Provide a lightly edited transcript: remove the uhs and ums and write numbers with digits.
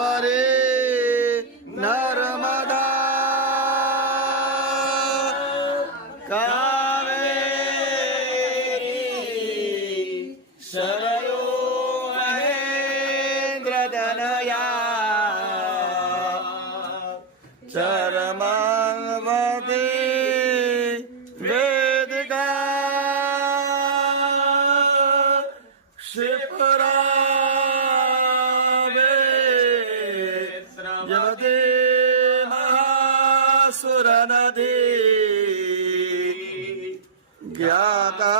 गोदावरी नर्मदा कावेरी सरयो महेन्द्रतनया चरमावती वेदिका शिप्रावे यवती महासुरनदी ज्ञाता